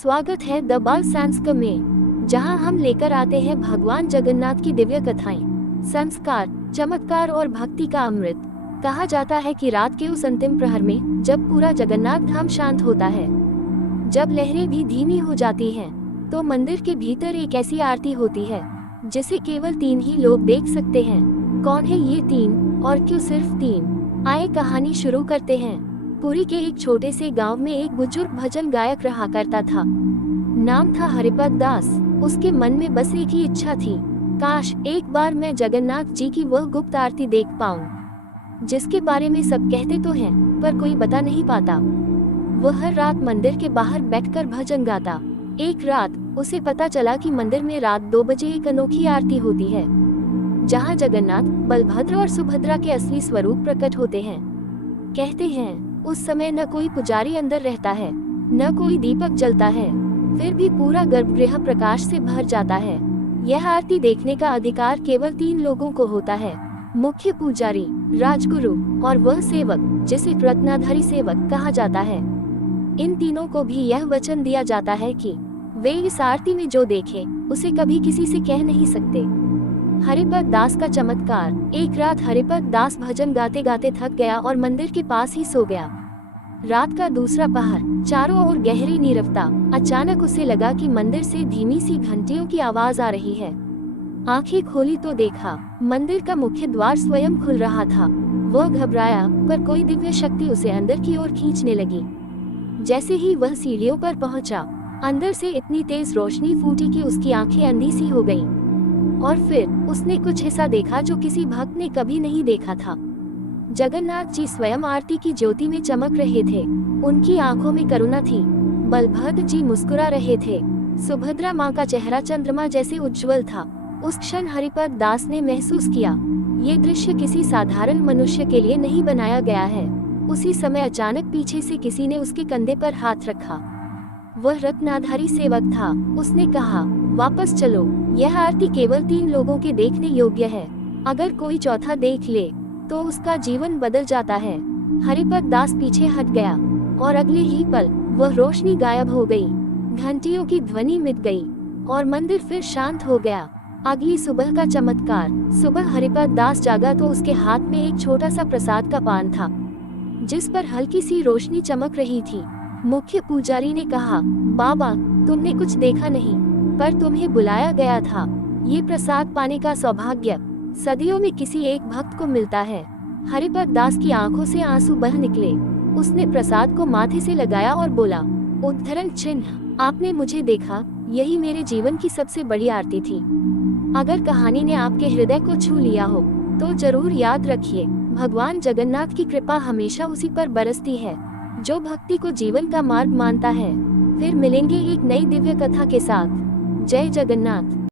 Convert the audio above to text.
स्वागत है द बाल सांस्क में, जहां हम लेकर आते हैं भगवान जगन्नाथ की दिव्य कथाएं, संस्कार, चमत्कार और भक्ति का अमृत। कहा जाता है कि रात के उस अंतिम प्रहर में, जब पूरा जगन्नाथ धाम शांत होता है, जब लहरें भी धीमी हो जाती हैं, तो मंदिर के भीतर एक ऐसी आरती होती है जिसे केवल 3 ही लोग देख सकते हैं। कौन है ये 3 और क्यों सिर्फ 3? आए कहानी शुरू करते हैं। पुरी के एक छोटे से गांव में एक बुजुर्ग भजन गायक रहा करता था। नाम था हरिपद दास। उसके मन में बस एक ही इच्छा थी, काश एक बार मैं जगन्नाथ जी की वह गुप्त आरती देख पाऊं, जिसके बारे में सब कहते तो हैं पर कोई बता नहीं पाता। वह हर रात मंदिर के बाहर बैठकर भजन गाता। एक रात उसे पता चला कि मंदिर में रात 2 बजे एक अनोखी आरती होती है, जहां जगन्नाथ, बलभद्र और सुभद्रा के असली स्वरूप प्रकट होते हैं। कहते हैं उस समय न कोई पुजारी अंदर रहता है, न कोई दीपक जलता है, फिर भी पूरा गर्भगृह प्रकाश से भर जाता है। यह आरती देखने का अधिकार केवल 3 लोगों को होता है, मुख्य पुजारी, राजगुरु और वह सेवक जिसे रत्नाधारी सेवक कहा जाता है। इन तीनों को भी यह वचन दिया जाता है कि वे इस आरती में जो देखें उसे कभी किसी से कह नहीं सकते। हरिपद दास का चमत्कार। एक रात हरिपद दास भजन गाते गाते थक गया और मंदिर के पास ही सो गया। रात का दूसरा पहर, चारों ओर गहरी नीरवता। अचानक उसे लगा कि मंदिर से धीमी सी घंटियों की आवाज आ रही है। आंखें खोली तो देखा मंदिर का मुख्य द्वार स्वयं खुल रहा था। वह घबराया, पर कोई दिव्य शक्ति उसे अंदर की ओर खींचने लगी। जैसे ही वह सीढ़ियों पर पहुंचा, अंदर से इतनी तेज रोशनी फूटी कि उसकी आंखें अंधी सी हो गईं। और फिर उसने कुछ ऐसा देखा जो किसी भक्त ने कभी नहीं देखा था। जगन्नाथ जी स्वयं आरती की ज्योति में चमक रहे थे। उनकी आंखों में करुणा थी। बलभद्र जी मुस्कुरा रहे थे। सुभद्रा माँ का चेहरा चंद्रमा जैसे उज्जवल था। उस क्षण हरिपद दास ने महसूस किया, ये दृश्य किसी साधारण मनुष्य के लिए नहीं बनाया गया है। उसी समय अचानक पीछे से किसी ने उसके कंधे पर हाथ रखा। वह रत्नाधारी सेवक था। उसने कहा, वापस चलो, यह आरती केवल 3 लोगों के देखने योग्य है। अगर कोई चौथा देख ले तो उसका जीवन बदल जाता है। हरिपद दास पीछे हट गया और अगले ही पल वह रोशनी गायब हो गई। घंटियों की ध्वनि मिट गई और मंदिर फिर शांत हो गया। अगली सुबह का चमत्कार। सुबह हरिपद दास जागा तो उसके हाथ में एक छोटा सा प्रसाद का पान था, जिस पर हल्की सी रोशनी चमक रही थी। मुख्य पुजारी ने कहा, बाबा, तुमने कुछ देखा नहीं, पर तुम्हें बुलाया गया था। ये प्रसाद पाने का सौभाग्य सदियों में किसी एक भक्त को मिलता है। हरिपद दास की आंखों से आंसू बह निकले। उसने प्रसाद को माथे से लगाया और बोला, उद्धरण चिन्ह, आपने मुझे देखा, यही मेरे जीवन की सबसे बड़ी आरती थी। अगर कहानी ने आपके हृदय को छू लिया हो तो जरूर याद रखिए, भगवान जगन्नाथ की कृपा हमेशा उसी पर बरसती है जो भक्ति को जीवन का मार्ग मानता है। फिर मिलेंगे एक नई दिव्य कथा के साथ। जय जगन्नाथ।